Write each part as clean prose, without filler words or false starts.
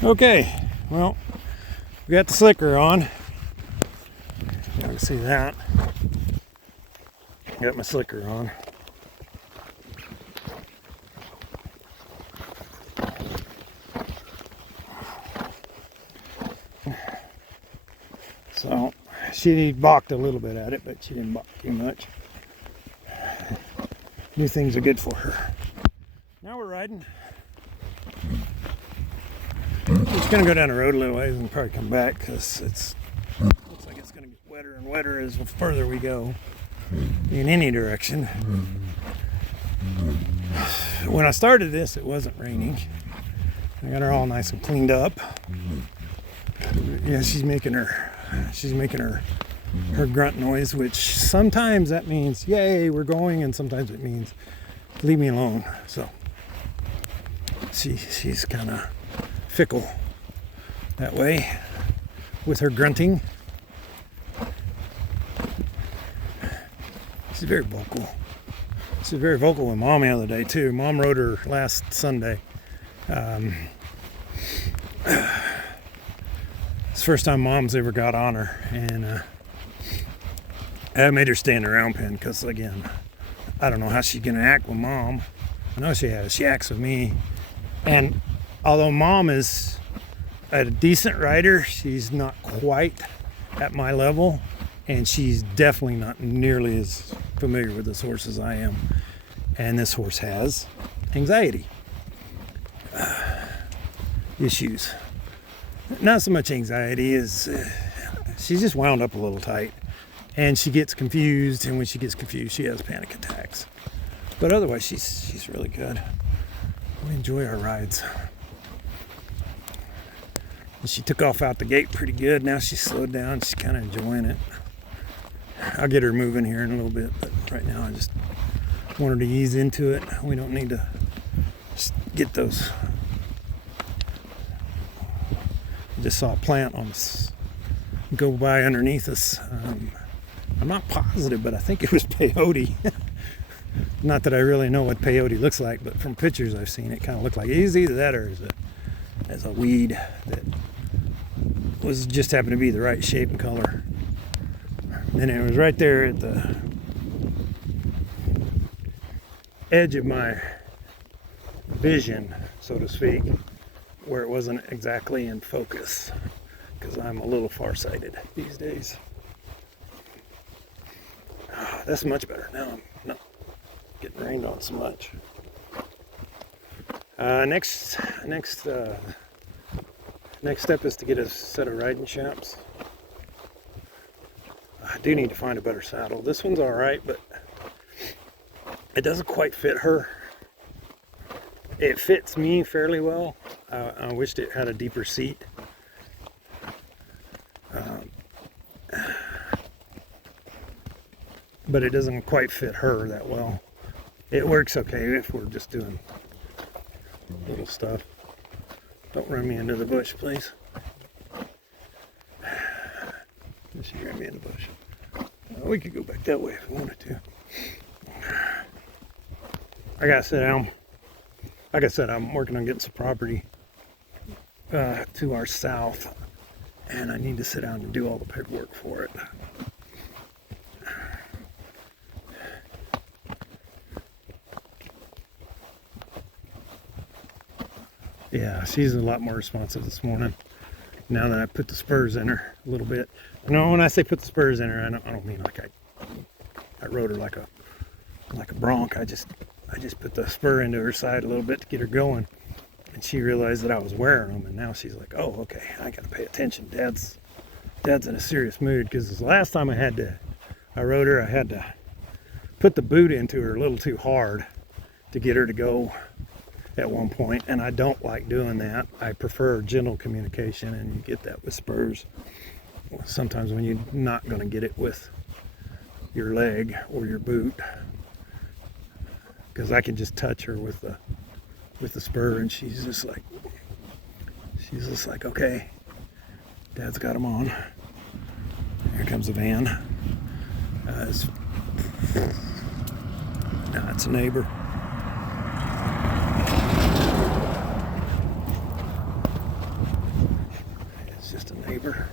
Okay, well, we got the slicker on. You can see that. Got my slicker on. So she balked a little bit at it, but she didn't balk too much. New things are good for her. Now we're riding. Just gonna go down the road a little ways and probably come back because it's looks like it's gonna get wetter and wetter as the further we go in any direction. When I started this, it wasn't raining. I got her all nice and cleaned up. Yeah, she's making her grunt noise, which sometimes that means yay, we're going, and sometimes it means leave me alone. So she's kind of fickle that way with her grunting. She's very vocal. She's very vocal with Mom the other day too. Mom rode her last Sunday. It's the first time Mom's ever got on her, and I made her stay in the round pen because, again, I don't know how she's gonna act with Mom. I know she has. She acts with me, and although Mom is a decent rider, she's not quite at my level, and she's definitely not nearly as familiar with this horse as I am. And this horse has anxiety issues. Not so much anxiety as she's just wound up a little tight, and she gets confused, and when she gets confused she has panic attacks. But otherwise she's really good. We enjoy our rides. And she took off out the gate pretty good. Now she's slowed down. She's kind of enjoying it. I'll get her moving here in a little bit, but right now I just want her to ease into it. We don't need to get those. I just saw a plant on us go by underneath us. I'm not positive, but I think it was peyote. Not that I really know what peyote looks like, but from pictures I've seen, it kind of looked like it was either that or as a weed that was just happened to be the right shape and color. And it was right there at the edge of my vision, so to speak, where it wasn't exactly in focus, because I'm a little farsighted these days. That's much better. Now I'm not getting rained on so much. Next step is to get a set of riding chaps. I do need to find a better saddle. This one's all right, but it doesn't quite fit her. It fits me fairly well. I wished it had a deeper seat. But it doesn't quite fit her that well. It works okay if we're just doing little stuff. Don't run me into the bush, please. She ran me in the bush. We could go back that way if we wanted to. I gotta sit down. Like I said, I'm working on getting some property to our south, and I need to sit down and do all the paperwork for it. Yeah, she's a lot more responsive this morning now that I put the spurs in her a little bit. No, when I say put the spurs in her, I don't mean like I rode her like a bronc. I just put the spur into her side a little bit to get her going, and she realized that I was wearing them, and now she's like, oh, okay, I gotta pay attention. Dad's in a serious mood, because the last time I rode her, I had to put the boot into her a little too hard to get her to go at one point, and I don't like doing that. I prefer gentle communication, and you get that with spurs. Sometimes when you're not going to get it with your leg or your boot, because I can just touch her with the spur, and she's just like, okay, Dad's got them on. Here comes the van. It's a neighbor. neighbor.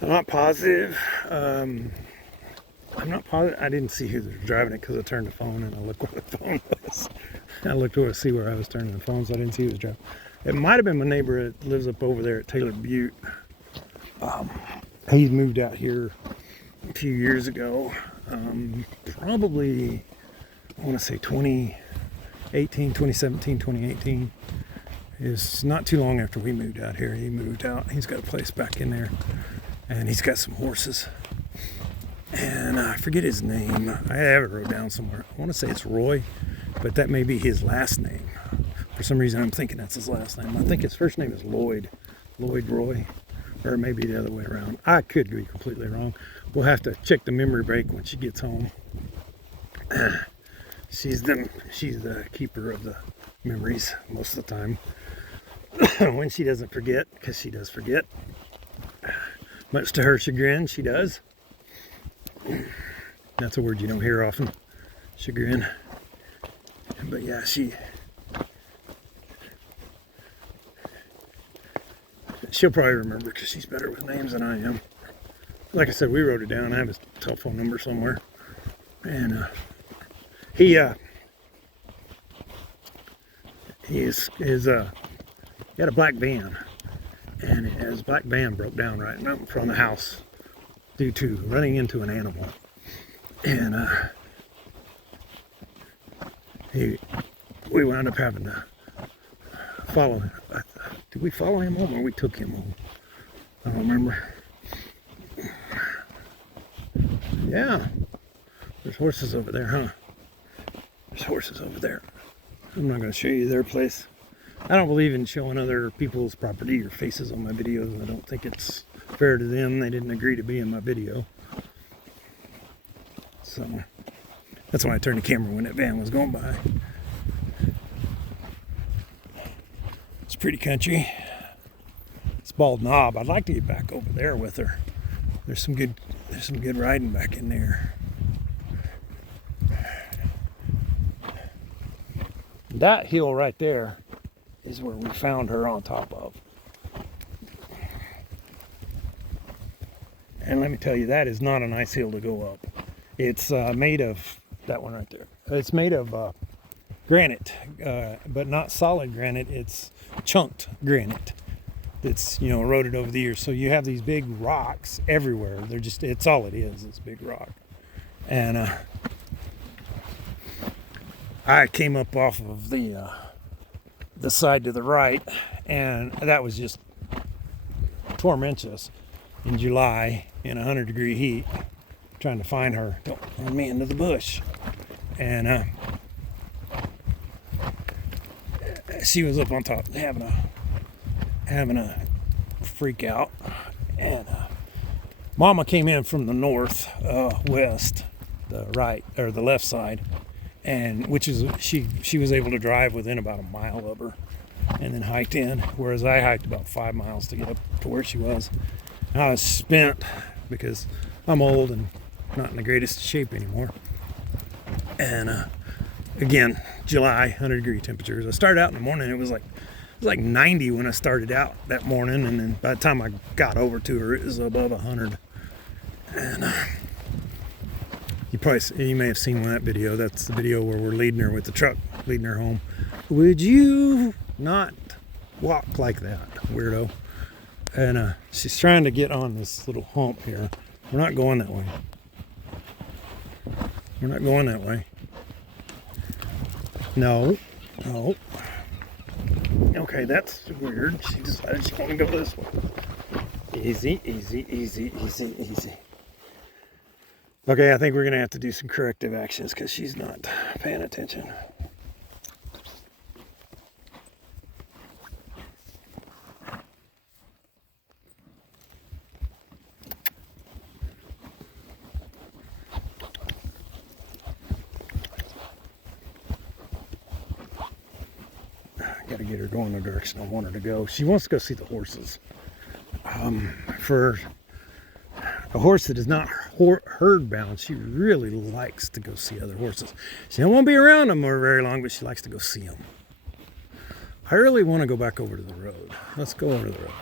I'm not positive. I'm not positive. I didn't see who was driving it because I turned the phone and I looked where the phone was. I looked to see where I was turning the phone, so I didn't see who was driving. It might have been my neighbor that lives up over there at Taylor Butte. He moved out here a few years ago. Probably, I want to say 2017, 2018. It's not too long after we moved out here. He moved out. He's got a place back in there. And he's got some horses. And I forget his name. I have it wrote down somewhere. I want to say it's Roy, but that may be his last name. For some reason, I'm thinking that's his last name. I think his first name is Lloyd. Lloyd Roy. Or maybe the other way around. I could be completely wrong. We'll have to check the memory break when she gets home. She's the keeper of the memories most of the time. When she doesn't forget, because she does forget. Much to her chagrin, she does. That's a word you don't hear often, chagrin. But yeah, she'll probably remember because she's better with names than I am. Like I said, we wrote it down. I have his telephone number somewhere. And he had a black van. And his black van broke down right in front of the house due to running into an animal. And we wound up having to follow him. Did we follow him home or we took him home? I don't remember. Yeah. There's horses over there, huh? There's horses over there. I'm not going to show you their place. I don't believe in showing other people's property or faces on my videos. I don't think it's fair to them. They didn't agree to be in my video. So that's why I turned the camera when that van was going by. It's pretty country. It's Bald Knob. I'd like to get back over there with her. There's some good riding back in there. That hill right there is where we found her on top of. And let me tell you, that is not a nice hill to go up. It's made of, that one right there, it's made of granite, but not solid granite, it's chunked granite that's, eroded over the years. So you have these big rocks everywhere. They're just, it's all it is big rock. And I came up off of the side to the right, and that was just tormentous in July in 100-degree heat, trying to find her. Don't run me into the bush. And she was up on top having a freak out, and Mama came in from the north west, the right or the left side, and which is she was able to drive within about a mile of her, and then hiked in, whereas I hiked about 5 miles to get up to where she was. And I was spent because I'm old and not in the greatest shape anymore. And again, July, 100-degree temperatures. I started out in the morning, it was like 90 when I started out that morning, and then by the time I got over to her, it was above 100. And you may have seen one of that video. That's the video where we're leading her with the truck, leading her home. Would you not walk like that, weirdo? And she's trying to get on this little hump here. We're not going that way. We're not going that way. No. Okay, that's weird. She decided she wanted to go this way. Easy, easy, easy, easy, easy. Okay, I think we're going to have to do some corrective actions because she's not paying attention. Got to get her going the direction I want her to go. She wants to go see the horses. For a a horse that is not herd bound, she really likes to go see other horses. She don't want to be around them for very long, but she likes to go see them. I really want to go back over to the road. Let's go over to the road.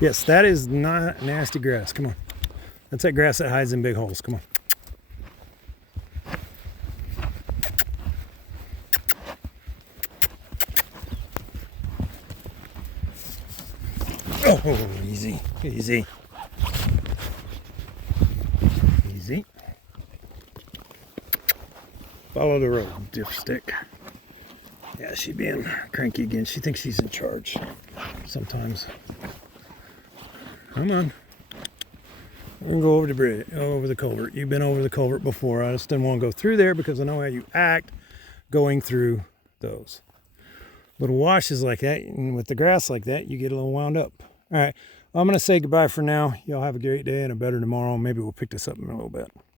Yes, that is not nasty grass. Come on. That's that grass that hides in big holes. Come on. Oh, easy, easy. Easy. Follow the road, dipstick. Yeah, she's being cranky again. She thinks she's in charge sometimes. Come on. We're gonna go over the bridge, over the culvert. You've been over the culvert before. I just didn't want to go through there because I know how you act going through those little washes like that, and with the grass like that, you get a little wound up. All right, well, I'm gonna say goodbye for now. Y'all have a great day and a better tomorrow. Maybe we'll pick this up in a little bit.